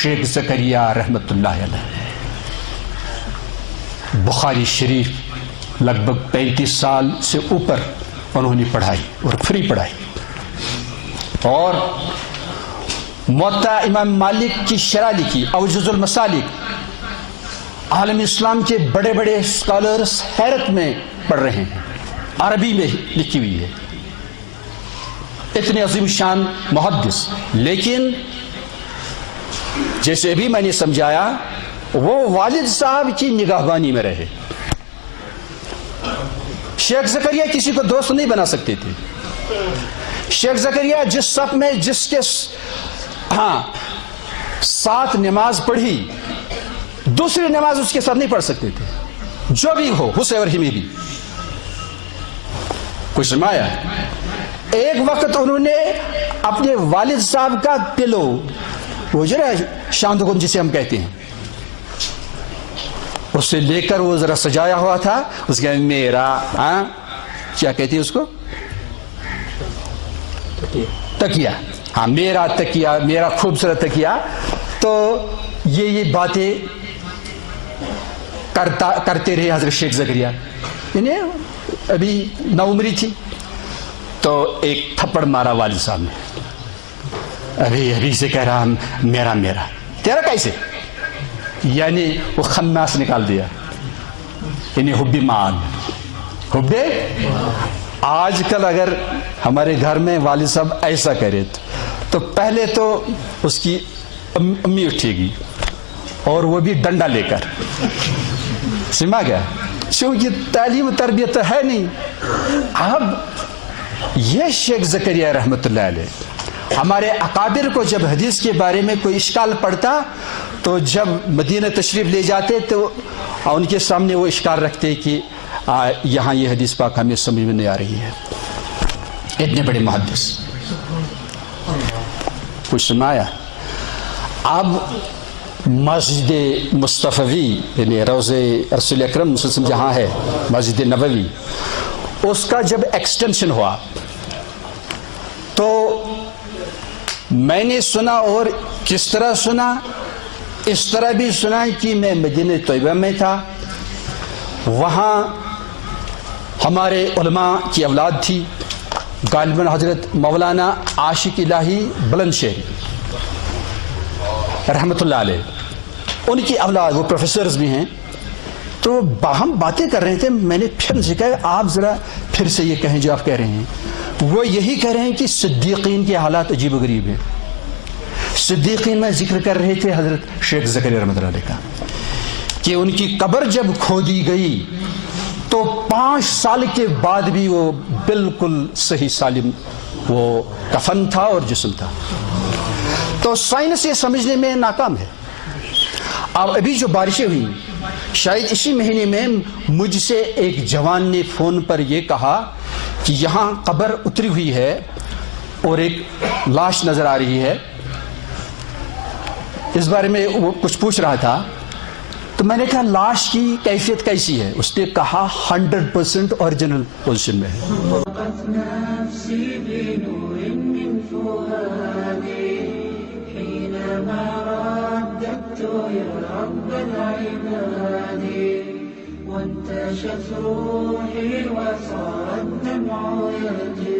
شیخ زکریا رحمۃ اللہ علیہ. بخاری شریف لگ بھگ 35 سال سے اوپر انہوں نے پڑھائی اور فری پڑھائی. اور موطا امام مالک کی شرح لکھی، اوجز المسالک. عالم اسلام کے بڑے بڑے اسکالرس حیرت میں پڑھ رہے ہیں، عربی میں لکھی ہوئی ہے. اتنے عظیم شان محدث، لیکن جیسے ابھی میں نے سمجھایا وہ والد صاحب کی نگہبانی میں رہے. شیخ زکریا کسی کو دوست نہیں بنا سکتے تھے. شیخ زکریا جس صف میں جس کے ساتھ نماز پڑھی دوسری نماز اس کے ساتھ نہیں پڑھ سکتے تھے، جو بھی ہو حسین میں بھی. کچھ سمایا. ایک وقت انہوں نے اپنے والد صاحب کا پلو، وہ جو ہے شاندگم جسے ہم کہتے ہیں، اسے لے کر وہ ذرا سجایا ہوا تھا. اس کے میرا کیا کہتے ہیں اس کو، تکیہ. ہاں، میرا تکیہ، میرا خوبصورت تکیہ. تو یہ باتیں کرتے رہے حضرت شیخ زکریا. یعنی ابھی نوعمری تھی تو ایک تھپڑ مارا والد صاحب نے. ابھی سے کہہ رہا میرا میرا، تیرا کیسے؟ یعنی وہ خناس نکال دیا. یعنی حب مان، حب. آج کل اگر ہمارے گھر میں والد صاحب ایسا کرے تو پہلے تو اس کی امی اٹھے گی، اور وہ بھی ڈنڈا لے کر. سمجھ گیا؟ چونکہ تعلیم و تربیت تو ہے نہیں. اب یہ شیخ زکریا رحمۃ اللہ علیہ ہمارے اکابر کو جب حدیث کے بارے میں کوئی اشکال پڑتا تو جب مدینہ تشریف لے جاتے تو ان کے سامنے وہ اشکال رکھتے کہ یہاں یہ حدیث پاک ہمیں سمجھ میں نہیں آ رہی ہے. اتنے بڑے محدث. کچھ سنایا. اب مسجد مصطفی یعنی روضہ رسول اکرم صلی اللہ علیہ وسلم جہاں ہے، مسجد نبوی، اس کا جب ایکسٹینشن ہوا تو میں نے سنا، اور کس طرح سنا، اس طرح بھی سنا کہ میں مدینہ طیبہ میں تھا. وہاں ہمارے علماء کی اولاد تھی، غالباً حضرت مولانا عاشق الہی بلند شہری رحمۃ اللہ علیہ، ان کی اولاد، وہ پروفیسرز بھی ہیں. تو ہم باتیں کر رہے تھے. میں نے پھر سے کہا آپ ذرا پھر سے یہ کہیں جو آپ کہہ رہے ہیں. وہ یہی کہہ رہے ہیں کہ صدیقین کے حالات عجیب و غریب ہیں. صدیقین میں ذکر کر رہے تھے حضرت شیخ زکریا رحمۃ اللہ علیہ کا، کہ ان کی قبر جب کھودی گئی تو 5 سال کے بعد بھی وہ بالکل صحیح سالم وہ کفن تھا اور جسم تھا. تو سائنس یہ سمجھنے میں ناکام ہے. اب ابھی جو بارشیں ہوئی، شاید اسی مہینے میں مجھ سے ایک جوان نے فون پر یہ کہا کہ یہاں قبر اتری ہوئی ہے اور ایک لاش نظر آ رہی ہے. اس بارے میں وہ کچھ پوچھ رہا تھا. تو میں نے کہا لاش کی کیفیت کیسی ہے؟ اس نے کہا 100% اوریجنل پوزیشن میں ہے. وانتشت روحي وصار الدمع يجري